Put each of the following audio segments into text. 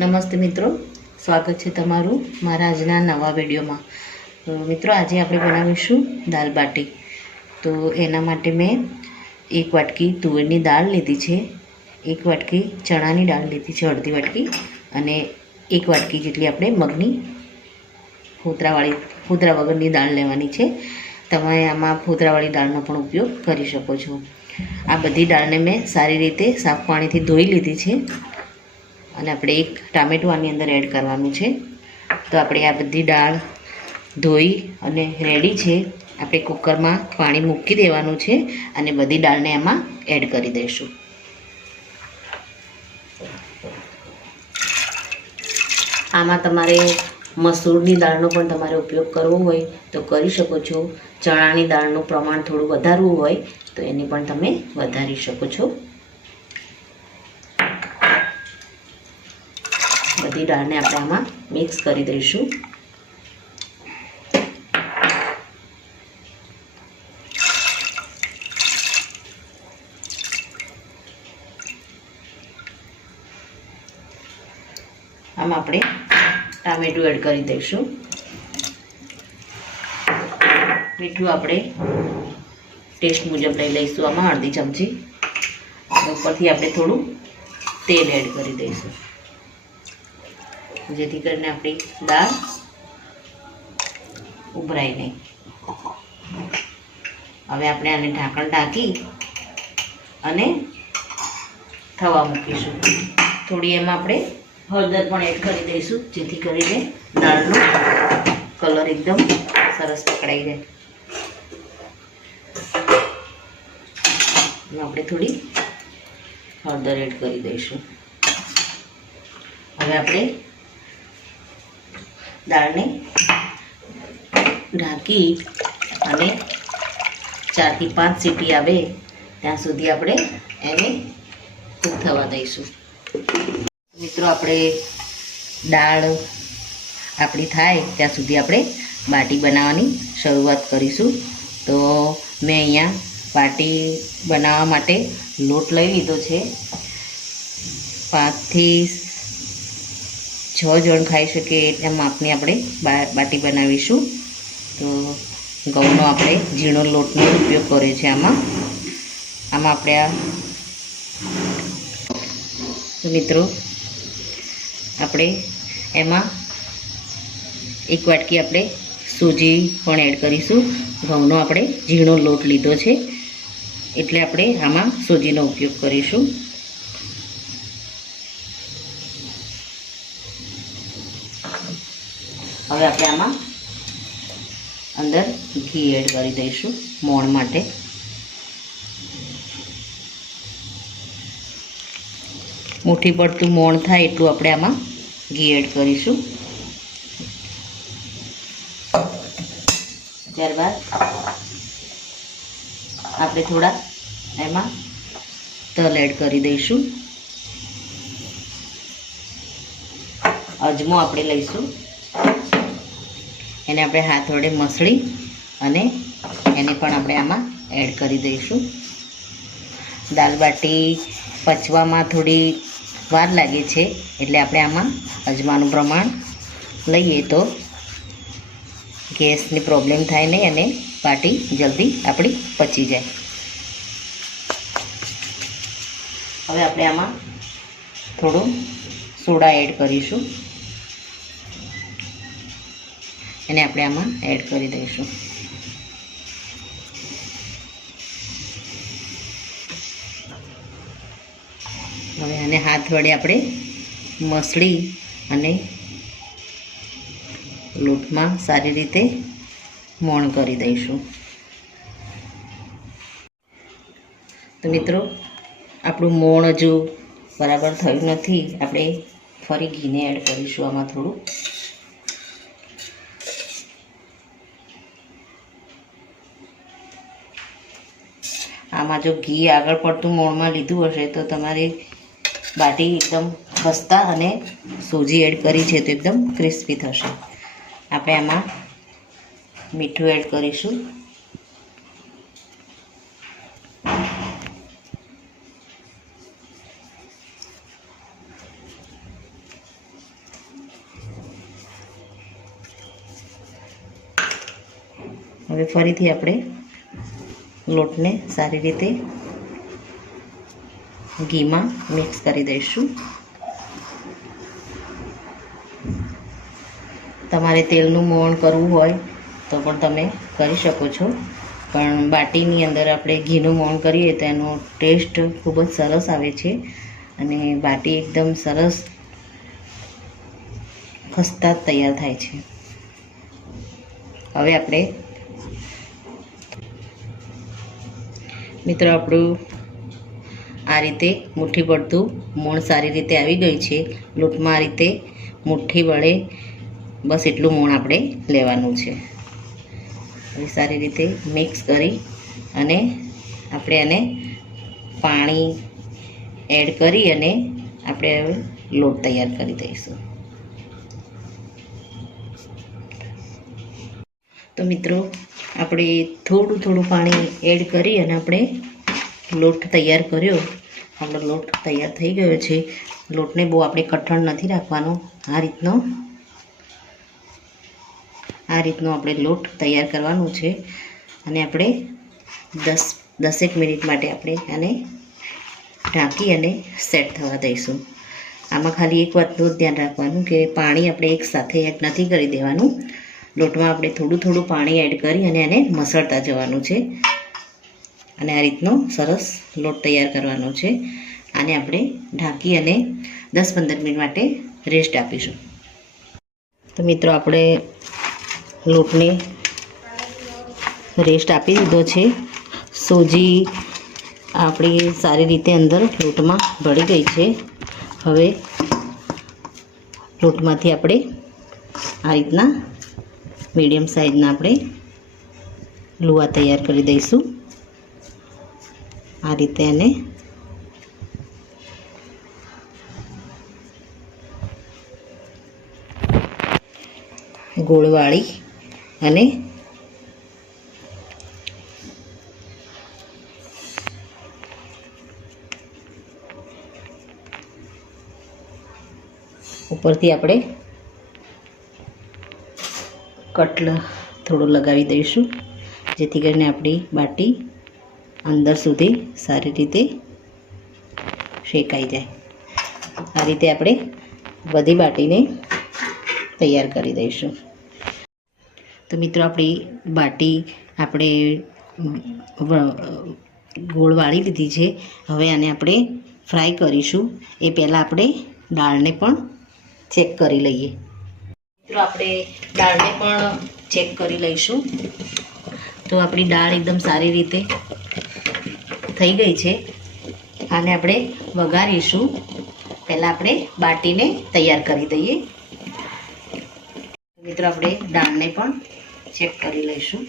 નમસ્તે મિત્રો, સ્વાગત છે તમારું મારા આજના નવા વિડીયોમાં। તો મિત્રો, આજે આપણે બનાવીશું દાલ બાટી। તો એના માટે મેં 1 વાટકી તુવેરની દાળ લીધી છે, 1 વાટકી ચણાની દાળ લીધી છે, અડધી વાટકી, અને 1 વાટકી જેટલી આપણે મગની ફોતરા વગરની દાળ લેવાની છે। તમે આમાં ફોતરાવાળી દાળનો પણ ઉપયોગ કરી શકો છો। આ બધી દાળને મેં સારી રીતે સાફ પાણીથી ધોઈ લીધી છે અને આપણે 1 ટામેટું આની અંદર એડ કરવાનું છે। તો આપણે આ બધી દાળ ધોઈ અને રેડી છે। આપણે કુકરમાં પાણી મૂકી દેવાનું છે અને બધી દાળને એમાં એડ કરી દઈશું। આમાં તમારે મસૂરની દાળનો પણ તમારે ઉપયોગ કરવો હોય તો કરી શકો છો। ચણાની દાળનું પ્રમાણ થોડું વધારવું હોય તો એને પણ તમે વધારી શકો છો। બધી દાળને આપણે આમાં મિક્સ કરી દઈશું। આમાં આપણે ટામેટું એડ કરી દઈશું। મીઠું આપણે ટેસ્ટ મુજબ લઈ લઈશું। આમાં અડધી ચમચી ઉપરથી આપણે થોડું તેલ એડ કરી દઈશું, જેથી કરીને આપણી દાળ ઉભરાય નહીં। હવે આપણે આને ઢાંકણ ઢાંકી અને થવા મૂકીશું। થોડી એમાં આપણે હળદર પણ એડ કરી દઈશું, જેથી કરીને દાળનો કલર એકદમ સરસ પકડાઈ જાય। આપણે થોડી હળદર એડ કરી દઈશું। હવે આપણે દાળને ઢાંકી અને 4 થી 5 સીટી આવે ત્યાં સુધી આપણે એને કૂક થવા દઈશું। મિત્રો, આપણે દાળ આપણી થાય ત્યાં સુધી આપણે બાટી બનાવવાની શરૂઆત કરીશું। તો મેં અહીંયા બાટી બનાવવા માટે લોટ લઈ લીધો છે। 5 થી 6 જણ ખાઈ શકે એટલા માપની આપણે બાટી બનાવીશું। તો ઘઉંનો આપણે ઝીણો લોટનો ઉપયોગ કર્યો છે આમાં આપણે તો મિત્રો, આપણે એમાં 1 વાટકી આપણે સૂજી પણ એડ કરીશું। ઘઉંનો આપણે ઝીણો લોટ લીધો છે એટલે આપણે આમાં સૂજીનો ઉપયોગ કરીશું। હવે આપણે આમાં અંદર ઘી એડ કરી દઈશું મોણ માટે। મુઠ્ઠી પડતું મોણ થાય એટલું આપણે આમાં ઘી એડ કરીશું। ત્યારબાદ આપણે થોડા એમાં તલ એડ કરી દઈશું। અજમો આપણે લઈશું, એને આપણે હાથ વડે મસળી અને એને પણ આપણે આમાં એડ કરી દઈશું। દાલ બાટી પચવામાં થોડી વાર લાગે છે એટલે આપણે આમાં અજમાનું પ્રમાણ લઈએ તો ગેસની પ્રોબ્લેમ થાય નહીં અને બાટી જલ્દી આપણી પચી જાય। હવે આપણે આમાં થોડું સોડા એડ કરીશું, એને આપણે આમાં એડ કરી દઈશું। હવે આને હાથ વડે આપણે મસળી અને લોટમાં સારી રીતે મોણ કરી દઈશું। તો મિત્રો, આપણું મોણ હજુ બરાબર થયું નથી, આપણે ફરી ઘીને એડ કરીશું આમાં થોડું। આમાં જો ઘી આગળ પડતું મોણમાં લીધું હશે તો તમારી બાટી એકદમ ખસ્તા અને સૂજી એડ કરી છે તો એકદમ ક્રિસ્પી થશે। આપણે આમાં મીઠું એડ કરીશું, હવે ફરીથી આપણે લોટને સારી રીતે ઘીમાં મિક્સ કરી દઈશું. તમારે તેલનું મોણ કરવું હોય તો પણ તમે કરી શકો છો, પણ બાટીની અંદર આપણે ઘીનું મોણ કરીએ તો એનો ટેસ્ટ ખૂબ જ સરસ આવે છે અને બાટી એકદમ સરસ ખસ્તા તૈયાર થાય છે. હવે આપણે મિત્રો આપણું આ રીતે મુઠ્ઠી પડતું મોણ સારી રીતે આવી ગયું છે. લોટમાં આ રીતે મુઠ્ઠી વડે બસ એટલું મોણ આપણે લેવાનું છે. હવે સારી રીતે મિક્સ કરી અને આપણે એને પાણી એડ કરી અને આપણે હવે લોટ તૈયાર કરી દઈશું. તો મિત્રો આપણે થોડું થોડું પાણી એડ કરી અને આપણે લોટ તૈયાર કર્યો. આપણો લોટ તૈયાર થઈ ગયો છે. લોટને બહુ આપણે કઠણ નથી રાખવાનો. આ રીતનો આપણે લોટ તૈયાર કરવાનું છે અને આપણે 10 મિનિટ માટે આપણે આને ઢાંકી અને સેટ થવા દઈશું. આમાં ખાલી એક વાતનું ધ્યાન રાખવાનું કે પાણી આપણે એક સાથે એડ નથી કરી દેવાનું. લોટમાં આપણે થોડું થોડું પાણી એડ કરી અને એને મસળતા જવાનું છે અને આ રીતનો સરસ લોટ તૈયાર કરવાનો છે. આને આપણે ઢાંકી અને 10-15 મિનિટ માટે રેસ્ટ આપીશું. તો મિત્રો આપણે લોટને રેસ્ટ આપી દીધો છે. સોજી આપણી સારી રીતે અંદર લોટમાં ભળી ગઈ છે. હવે લોટમાંથી આપણે આ રીતના મીડિયમ સાઇઝના આપણે લુવા તૈયાર કરી દઈશું. આ રીતે એને ગોળ વાળી અને ઉપરથી આપણે કટ થોડું લગાવી દઈશું, જેથી કરીને આપણી બાટી અંદર સુધી સારી રીતે શેકાઈ જાય. આ રીતે આપણે બધી બાટીને તૈયાર કરી દઈશું. તો મિત્રો આપણી બાટી આપણે ગોળ વાળી લીધી છે. હવે આને આપણે ફ્રાય કરીશું. એ પહેલાં આપણે દાળને પણ ચેક કરી લઈએ. મિત્રો આપણે દાળને પણ ચેક કરી લઈશું. તો આપણી દાળ એકદમ સારી રીતે થઈ ગઈ છે. આને આપણે વઘારીશું. પહેલાં આપણે બાટીને તૈયાર કરી દઈએ. મિત્રો આપણે દાળને પણ ચેક કરી લઈશું.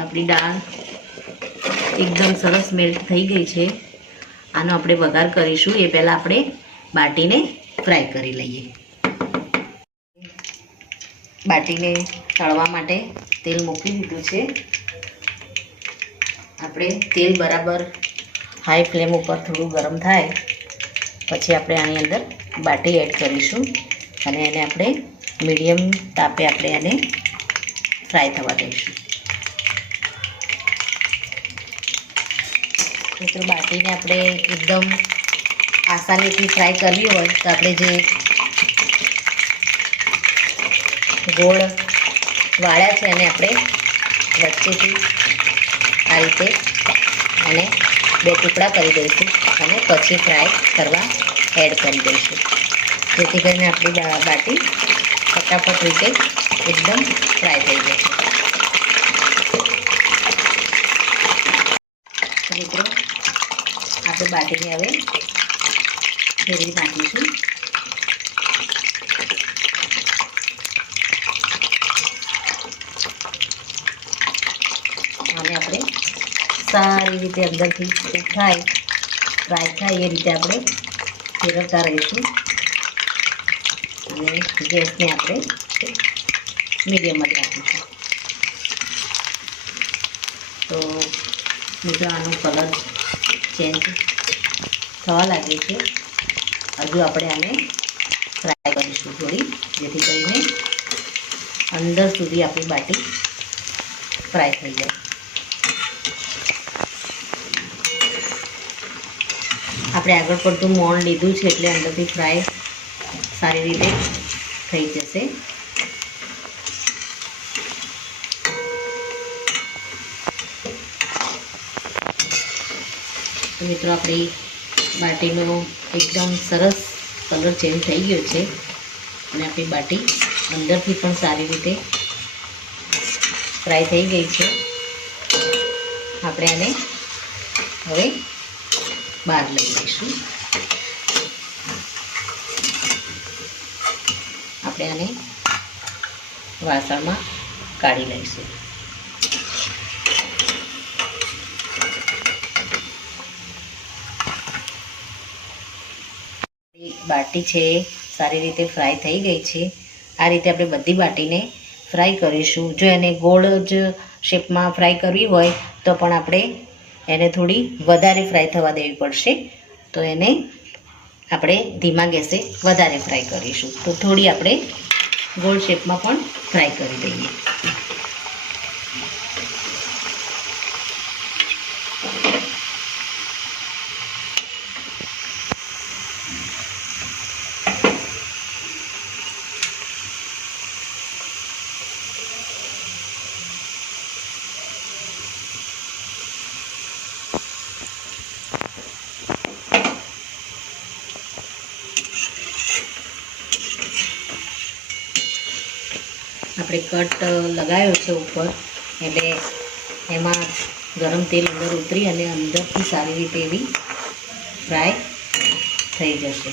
આપણી દાળ એકદમ સરસ મેલ્ટ થઈ ગઈ છે. આનો આપણે વઘાર કરીશું. એ પહેલાં આપણે બાટીને ફ્રાય કરી લઈએ. બાટીને તળવા માટે તેલ મૂકી દીધું છે. આપણે તેલ બરાબર હાઈ ફ્લેમ ઉપર થોડું ગરમ થાય પછી આપણે આની અંદર બાટી એડ કરીશું અને એને આપણે મીડિયમ તાપે આપણે એને ફ્રાય થવા દઈશું. મિત્રો બાટીને આપણે એકદમ આસાનીથી ફ્રાય કરવી હોય તો આપણે જે ગોળ વાળ્યા છે એને આપણે વચ્ચેથી આ રીતે અને 2 ટુકડા કરી દઈશું અને પછી ફ્રાય કરવા એડ કરી દઈશું, જેથી કરીને આપણી બાટી ફટાફટ રીતે એકદમ ફ્રાય થઈ જશે. મિત્રો આપણે બાટીને હવે ફેરવી નાખીશું. અને આપણે સારી રીતે અંદરથી ફ્રાય થાય એ રીતે આપણે ફેરવતા રહીશું અને ગેસને આપણે મીડિયમ જ રાખીશું. તો મિત્રો આનો કલર ચેન્જ થવા લાગે છે. હજુ આપણે આને ફ્રાય કરીશું થોડી, જેથી કરીને અંદર સુધી આપણી બાટી ફ્રાય થઈ જાય. આપણે આગળ પડતું મોણ લીધું છે એટલે અંદરથી ફ્રાય સારી રીતે થઈ જશે. તો મિત્રો આપણી બાટીનો એકદમ સરસ કલર ચેન્જ થઈ ગયો છે અને આપણી બાટી અંદરથી પણ સારી રીતે ફ્રાય થઈ ગઈ છે. આપણે આને હવે બહાર લઈ લઈશું. આપણે આને વાસણમાં કાઢી લઈશું. બાટી છે સારી રીતે ફ્રાય થઈ ગઈ છે. આ રીતે આપણે બધી બાટીને ફ્રાય કરીશું. જો એને ગોળ જ શેપમાં ફ્રાય કરવી હોય તો પણ આપણે એને થોડી વધારે ફ્રાય થવા દેવી પડશે. તો એને આપણે ધીમા ગેસે વધારે ફ્રાય કરીશું. તો થોડી આપણે ગોળ શેપમાં પણ ફ્રાય કરી દઈએ. આપણે કટ લગાવ્યો છે ઉપર એટલે એમાં ગરમ તેલ અંદર ઉતરી અને અંદરથી સારી રીતે એવી ફ્રાય થઈ જશે.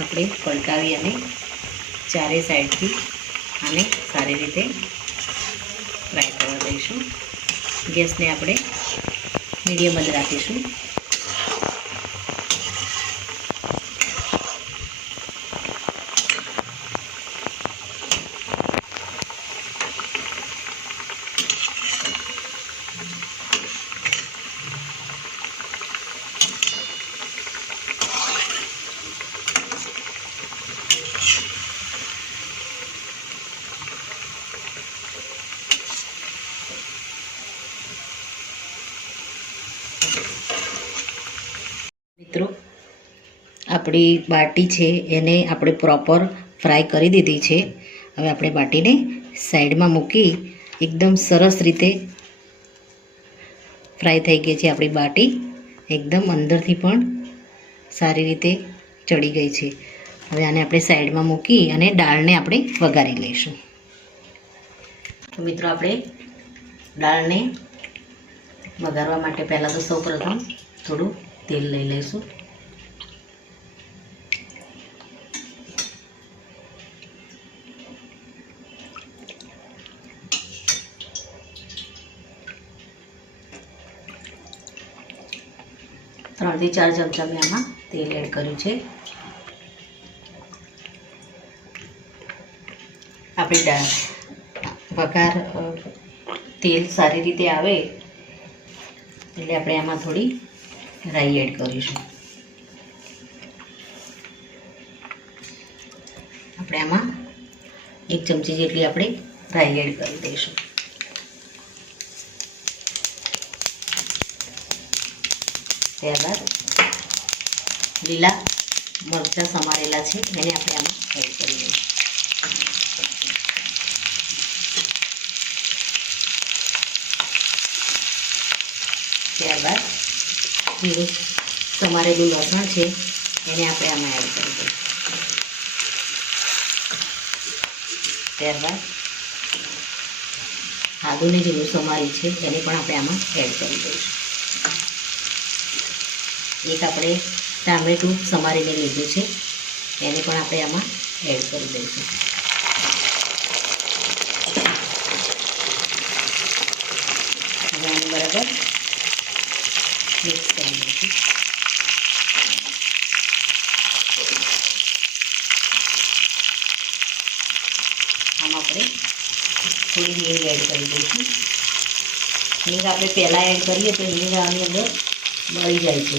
આપણે પલટાવી અને ચારે સાઈડથી આને સારી રીતે ફ્રાય કરવા દઈશું. ગેસને આપણે મીડિયમ જ રાખીશું. મિત્રો આપણી બાટી છે એને આપણે પ્રોપર ફ્રાય કરી દીધી છે. હવે આપણે બાટીને સાઈડમાં મૂકી એકદમ સરસ રીતે ફ્રાય થઈ ગઈ છે. આપણી બાટી એકદમ અંદરથી પણ સારી રીતે ચડી ગઈ છે. હવે આને આપણે સાઈડમાં મૂકી અને દાળને આપણે વઘારી લઈશું. તો મિત્રો આપણે દાળને વઘારવા માટે પહેલાં તો સૌપ્રથમ થોડું તેલ લઈ લઈશું. ત્રણથી ચાર ચમચા મેં આમાં તેલ એડ કર્યું છે. આપણી દાળ વઘાર તેલ સારી રીતે આવે એટલે આપણે આમાં થોડી રાઈ એડ કરીશું. આપણે આમાં 1 ચમચી જેટલી આપણે રાઈ એડ કરી દઈશું. ત્યારબાદ લીલા મરચાં સમારેલા છે એને આપણે આમાં એડ કરી દઈશું. ત્યારબાદ લીલું સમારેલું લસણ છે એને આપણે આમાં એડ કરી દઈશું. ત્યારબાદ આદુને લીલું સમારી છે એને પણ આપણે આમાં એડ કરી દઈશું. એક આપણે ટામેટું સમારીને લીધું છે એને પણ આપણે આમાં એડ કરી દઈશું. હવે આને બરાબર મિક્સ કરી દઈશું. આમાં આપણે થોડી હિંગ એડ કરી દઈશું. હિંગ આપણે પહેલાં એડ કરીએ તો હિંગ આની અંદર બળી જાય છે,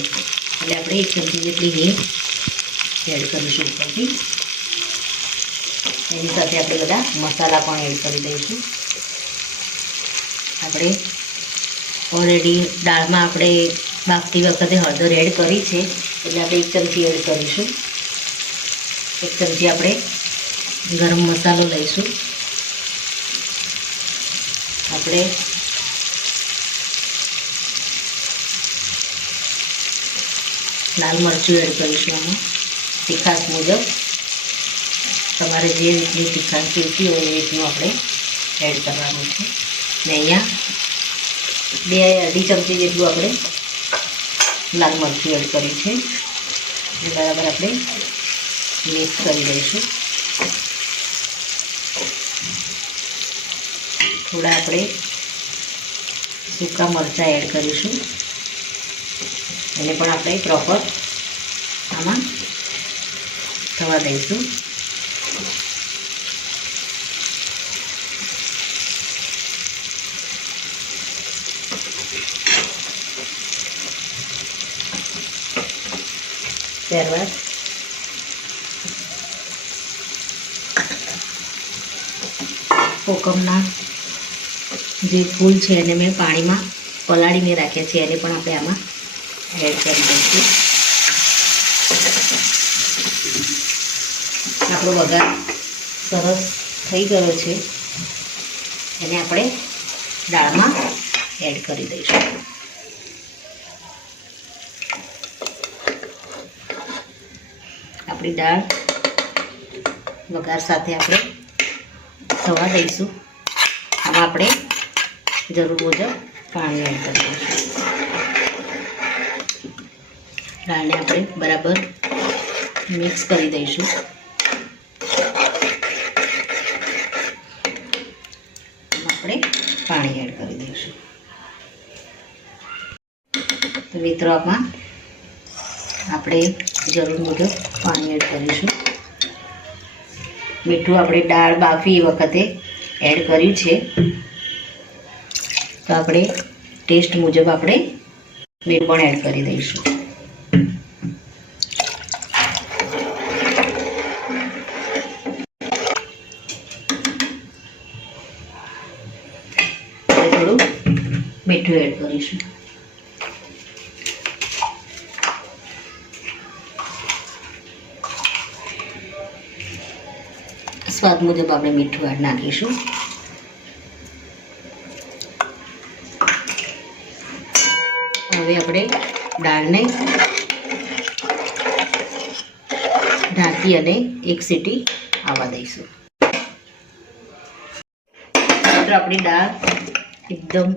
એટલે આપણે 1 ચમચી જેટલી હિંગ એડ કરીશું ઉપરથી. એની સાથે આપણે બધા મસાલા પણ એડ કરી દઈશું. આપણે ઓલરેડી દાળમાં આપણે બાફતી વખતે હળદર એડ કરી છે, એટલે આપણે 1 ચમચી એડ કરીશું. 1 ચમચી આપણે ગરમ મસાલો લઈશું. આપણે લાલ મરચું એડ કરીશું આમાં તીખાશ મુજબ. તમારે જે રીતની તીખાશ જોઈતી હોય એ રીતનું આપણે એડ કરવાનું છે. ને અહીંયા 2 અઢી ચમચી જેટલું આપણે લાલ મરચું એડ કર્યું છે. એ બરાબર આપણે મિક્સ કરી દઈશું. થોડા આપણે સૂકા મરચાં એડ કરીશું. એને પણ આપણે પ્રોપર આમાં થવા દઈશું. ત્યારબાદ કોકમના જે ફૂલ છે એને મેં પાણીમાં પલાળીને રાખ્યા છે, એને પણ આપણે આમાં એડ કરી દઈશું. આપણો વઘાર સરસ થઈ ગયો છે, એને આપણે દાળમાં એડ કરી દઈશું. આપણી દાળ વઘાર સાથે આપણે થવા દઈશું. આમાં આપણે જરૂર મુજબ પાણી એડ કરી દઈશું. દાળને આપણે બરાબર મિક્સ કરી દઈશું. આપણે પાણી એડ કરી દઈશું. તો મિત્રો આમાં આપણે જરૂર મુજબ પાણી એડ કરીશું. મીઠું આપણે દાળ બાફી વખતે એડ કર્યું છે, તો આપણે ટેસ્ટ મુજબ આપણે મીઠું પણ એડ કરી દઈશું. થોડું મીઠું એડ કરીશું. સ્વાદ મુજબ આપણે મીઠું એડ નાખીશું. હવે આપણે દાળને ઢાંકી અને 1 સીટી આવવા દઈશું. મિત્રો આપણી દાળ એકદમ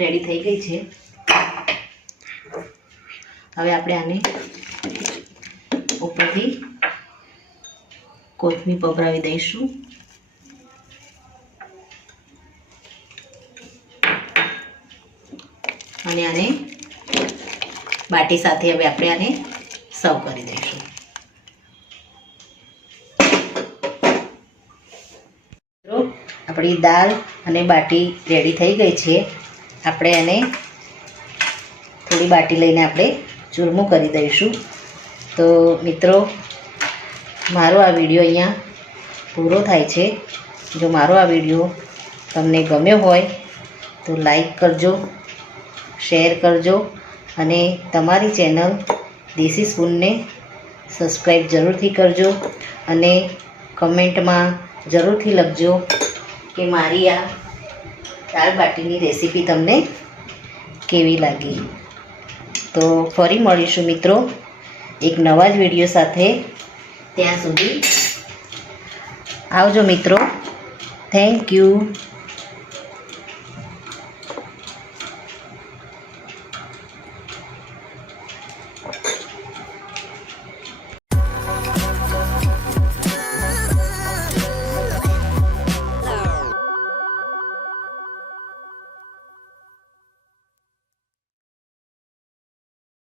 રેડી થઈ ગઈ છે. હવે આપણે આને ઉપરથી કોથમીર પધરાવી દઈશું. અને આને બાટી સાથે હવે આપણે આને સર્વ કરી દઈશું. આપણી દાળ અને બાટી રેડી થઈ ગઈ છે. આપણે એને થોડી બાટી લઈને આપણે ચૂરમું કરી દઈશું. તો મિત્રો મારો આ વિડીયો અહીંયા પૂરો થાય છે. જો મારો આ વિડીયો તમને ગમ્યો હોય તો લાઈક કરજો, શેર કરજો અને તમારી ચેનલ દેશી સ્પૂનને સબસ્ક્રાઈબ જરૂરથી કરજો અને કમેન્ટમાં જરૂરથી લખજો કે મારી આ દાળ બાટીની રેસીપી તમને કેવી લાગી. તો ફરી મળીશું મિત્રો એક નવા જ વિડીયો સાથે. ત્યાં સુધી આવજો મિત્રો. Thank you.